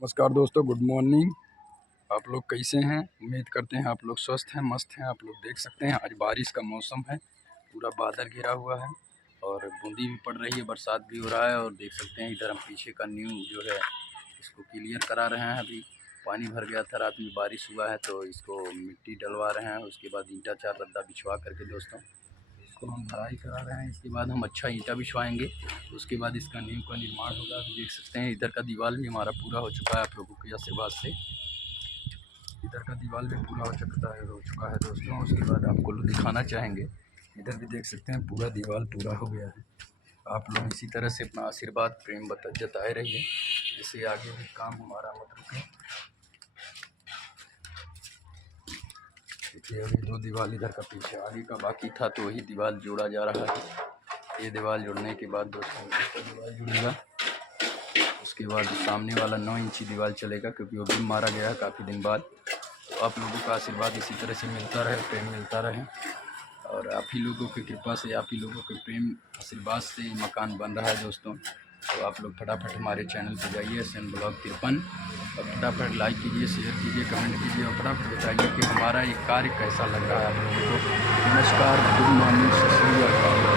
नमस्कार दोस्तों, good morning. आप लोग कैसे हैं? उम्मीद करते हैं आप लोग स्वस्थ हैं, मस्त हैं। आप लोग देख सकते हैं आज बारिश का मौसम है, पूरा बादल घिरा हुआ है और बूंदी भी पड़ रही है, बरसात भी हो रहा है। और देख सकते हैं इधर हम पीछे का न्यू जो है इसको क्लियर करा रहे हैं। अभी पानी भर गया था, रात में बारिश हुआ है तो इसको मिट्टी डलवा रहे हैं। उसके बाद ईंटा 4 रद्दा बिछवा करके दोस्तों इसको हम भराई करा रहे हैं। इसके बाद हम अच्छा ईंटा बिछवाएंगे, उसके बाद इसका नींव का निर्माण होगा। अभी देख सकते हैं इधर का दीवार भी हमारा पूरा हो चुका है। आप लोगों के आशीर्वाद से इधर का दीवार भी पूरा हो चुका है दोस्तों। उसके बाद आपको दिखाना चाहेंगे, इधर भी देख सकते हैं पूरा दीवार पूरा हो गया है। आप लोग इसी तरह से अपना आशीर्वाद प्रेम जताए रहिए, इससे आगे भी काम हमारा मत रुके। देखिए अभी 2 दीवार इधर का पीछे आगे का बाकी था तो वही दीवार जोड़ा जा रहा है। ये दीवार जोड़ने के बाद दोस्तों दीवार जुड़ेगा। उसके बाद सामने वाला 9 इंची दीवार चलेगा, क्योंकि वो भी मारा गया है काफ़ी दिन बाद। तो आप लोगों का आशीर्वाद इसी तरह से मिलता रहे, प्रेम मिलता रहे। और आप ही लोगों की कृपा से, आप ही लोगों के प्रेम आशीर्वाद से मकान बन रहा है दोस्तों। तो आप लोग फटाफट हमारे चैनल पर जाइए, SN ब्लॉग 53, और फटाफट लाइक कीजिए, शेयर कीजिए, कमेंट कीजिए और फटाफट बताइए कि हमारा ये कार्य कैसा लग रहा है आप लोगों को। नमस्कार, गुड मॉर्निंग, सत श्री अकाल।